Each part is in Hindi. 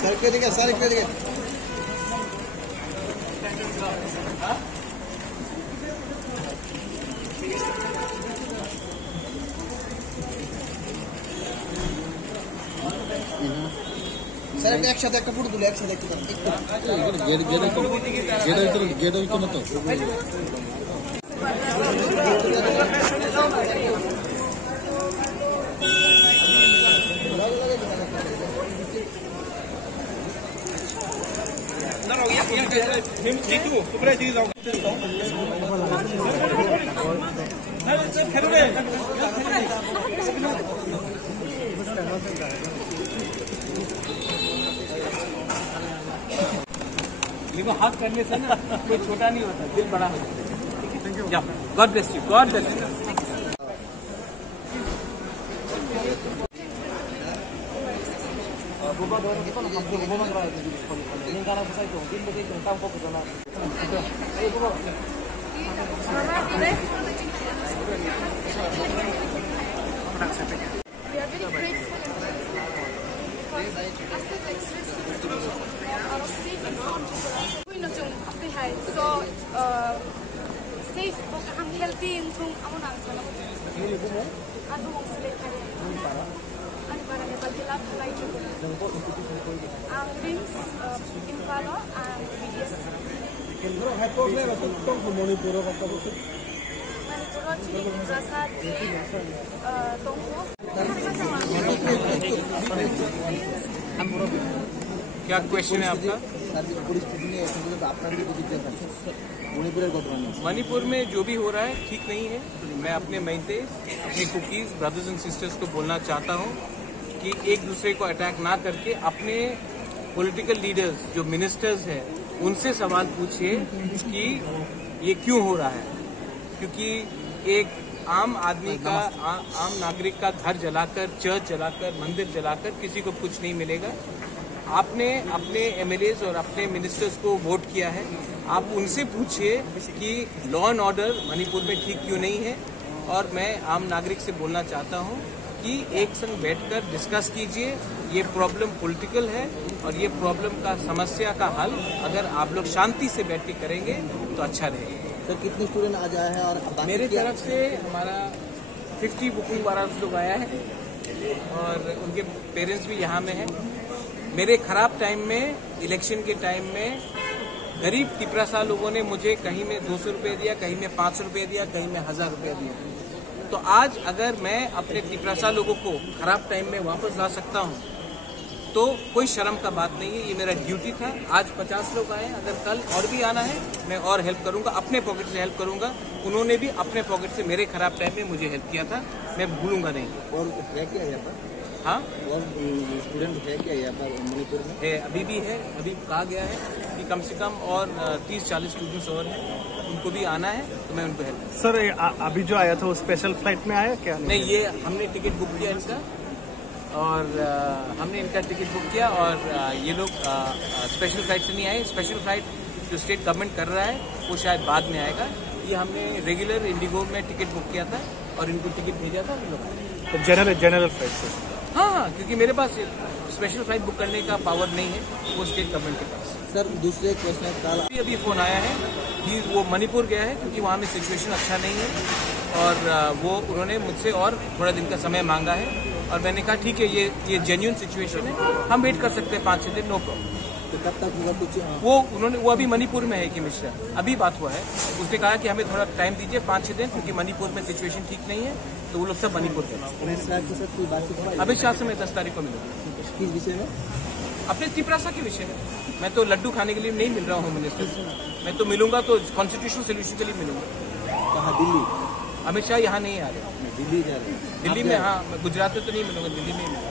सर के दिखे सर একসাথে একটা ফটো তুলে একসাথে একটা গেট হইতো না তো देखो हाथ करने से ना कोई छोटा नहीं होता, दिल बड़ा होता है। God bless you, God bless you. So, safe book ang healthy thung amo nang sana ko. Ano mo sila kaya? Ano para may pagkilap lay ko. Ang rings infalo ang BDS. kendro hai problem ato tong Manipur ko ta bosu Manipur chi rasa de tongko. क्या क्वेश्चन है आपका? मणिपुर में जो भी हो रहा है ठीक नहीं है। मैं अपने मायने अपने कुकीज ब्रदर्स एंड सिस्टर्स को बोलना चाहता हूँ कि एक दूसरे को अटैक ना करके अपने पॉलिटिकल लीडर्स जो मिनिस्टर्स हैं उनसे सवाल पूछिए कि ये क्यों हो रहा है, क्योंकि एक आम आदमी का आम नागरिक का घर जलाकर, चर्च जलाकर, मंदिर जलाकर किसी को कुछ नहीं मिलेगा। आपने अपने एमएलएज और अपने मिनिस्टर्स को वोट किया है, आप उनसे पूछिए कि लॉ एंड ऑर्डर मणिपुर में ठीक क्यों नहीं है। और मैं आम नागरिक से बोलना चाहता हूं कि एक संग बैठकर डिस्कस कीजिए। ये प्रॉब्लम पॉलिटिकल है और ये प्रॉब्लम का समस्या का हल अगर आप लोग शांति से बैठ के करेंगे तो अच्छा रहेगा। सर कितने स्टूडेंट आ जाए हैं और मेरे तरफ से हमारा 50 बुकिंग वाला लोग आया है और उनके पेरेंट्स भी यहाँ में हैं। मेरे खराब टाइम में, इलेक्शन के टाइम में गरीब टिपरासा लोगों ने मुझे कहीं में 200 रुपये दिया, कहीं में 500 रुपये दिया, कहीं में 1000 रुपये दिया। तो आज अगर मैं अपने टिपरासा लोगों को खराब टाइम में वापस ला सकता हूँ तो कोई शर्म का बात नहीं है, ये मेरा ड्यूटी था। आज 50 लोग आए, अगर कल और भी आना है मैं और हेल्प करूंगा, अपने पॉकेट से हेल्प करूंगा। उन्होंने भी अपने पॉकेट से मेरे खराब टाइम में मुझे हेल्प किया था, मैं भूलूंगा नहीं। और है क्या यहाँ पर? हाँ, और स्टूडेंट है क्या यहाँ पर मणिपुर में? है, अभी भी है। अभी कहा गया है कि कम से कम और 30-40 स्टूडेंट्स और हैं, उनको भी आना है तो मैं उनको हेल्प। सर अभी जो आया था वो स्पेशल फ्लाइट में आया क्या? नहीं, ये हमने टिकट बुक किया इनका और हमने इनका टिकट बुक किया और ये लोग स्पेशल फ्लाइट से नहीं आए। स्पेशल फ्लाइट जो स्टेट गवर्नमेंट कर रहा है वो शायद बाद में आएगा। ये हमने रेगुलर इंडिगो में टिकट बुक किया था और इनको टिकट भेजा था, ये लोग आए। तो जनरल फ्लाइट से? हाँ, क्योंकि मेरे पास स्पेशल फ्लाइट बुक करने का पावर नहीं है, वो स्टेट गवर्नमेंट के पास। सर दूसरे क्वेश्चन कल अभी फोन आया है कि वो मणिपुर गया है क्योंकि वहाँ में सिचुएशन अच्छा नहीं है और वो उन्होंने मुझसे और थोड़ा दिन का समय मांगा है और मैंने कहा ठीक है, ये जेन्युइन सिचुएशन है, हम वेट कर सकते हैं 5-6 दिन, नो प्रॉब्लम। तो कब तक होगा कुछ? वो अभी मणिपुर में है कि मिश्रा, अभी बात हुआ है। उसने कहा कि हमें थोड़ा टाइम दीजिए 5-6 दिन, क्योंकि मणिपुर में सिचुएशन ठीक नहीं है, तो वो लोग सब मणिपुर गए। अमित शाह से मैं 10 तारीख को मिलूंगा। किस विषय में? अपने टिपरासा के विषय में। मैं तो लड्डू खाने के लिए नहीं मिल रहा हूँ मिनिस्टर से, मैं तो मिलूंगा तो कॉन्स्टिट्यूशनल सोल्यूशन के लिए मिलूंगा। कहाँ? दिल्ली? अमित शाह यहाँ नहीं आ रहे, दिल्ली जा रहे हैं। दिल्ली में। हाँ, मैं गुजरात में तो नहीं मिलूंगा, दिल्ली में ही मिलूंगा।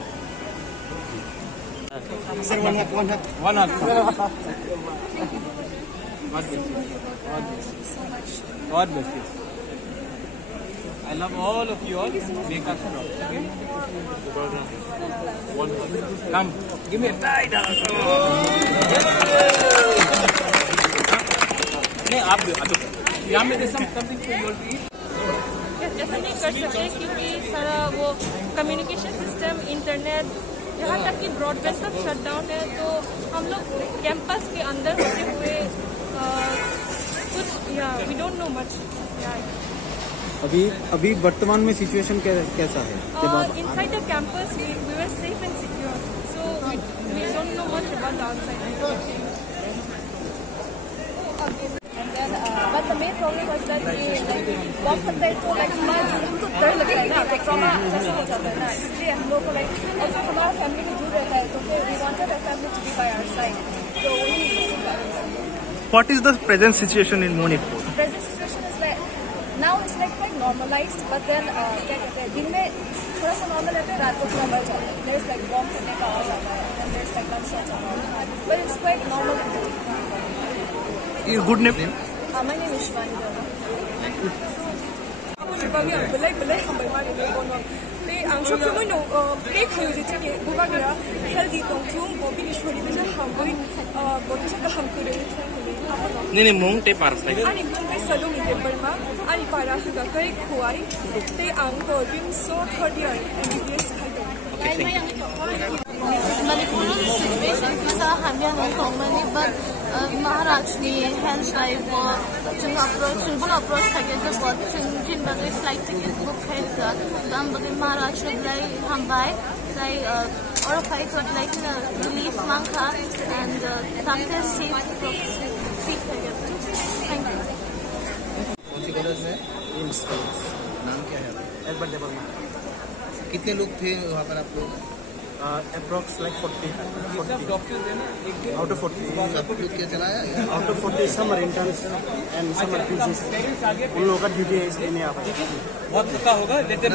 सर वन हाथ God bless you. I love all of you all. Make us proud. Okay? Come, give me a tight hug. आप यहाँ में समथिंग ऐसा नहीं कर सकते क्योंकि सारा वो कम्युनिकेशन सिस्टम, इंटरनेट, यहाँ तक कि ब्रॉडबैंड सब शट डाउन है। तो हम लोग कैंपस के अंदर होते हुए कुछ वी डोंट नो मच। अभी वर्तमान में सिचुएशन कैसा है? Inside the campus we were safe and secure, so we don't know much about the outside. And then, but the main problem was that we bomb फटता है तो हमको डर लगता है ना, ट्रॉमा जैसा हो जाता है ना, इसलिए हम लोग को और फिर हमारा फैमिली भी दूर रहता है तो फिर we wanted our family to be by our side. So we What is the present situation in Manipur? present situation is like now it's like quite normalized, but then क्या कहते हैं दिन में थोड़ा सा नॉर्मल रहता है, रात को थोड़ा बढ़ जाता है. There's like बॉम्ब फटने का आवाज आता है and there's like gunshots and all, but it's quite normal. Your good name? My name is Shivani Deva. ang sopso mo no play kayo dito ni bubagira healthy tong tung o binishwari bisa hamboy boto sa kahamkure नहीं mong te para sa ani mong may salong ite barma ani para sa kay kuwai te ang ko bim so 30 MBBS kayo. Manipur situation kita hanya Hongkong mani but Maharashtra ni hence I was chun approach thake the बहुत chun बगे flight ticket book है का हम बगे Maharashtra like हम by like और fight for like relief मांगा and ताकि safe है thank you. कौन सी कॉलेज है? नाम क्या है? एल्बर्ट वर्मा. कितने लोग थे वहाँ पर आप लोग? अप्रॉक्स लाइक 40 डॉक्टर है ना आउट ऑफ 40. सब लोग क्या चलाया? Out of 40 summer interns and summer PGs. उन लोगों का ड्यूटी है इसलिए नहीं आ पाए. बहुत थका होगा लेते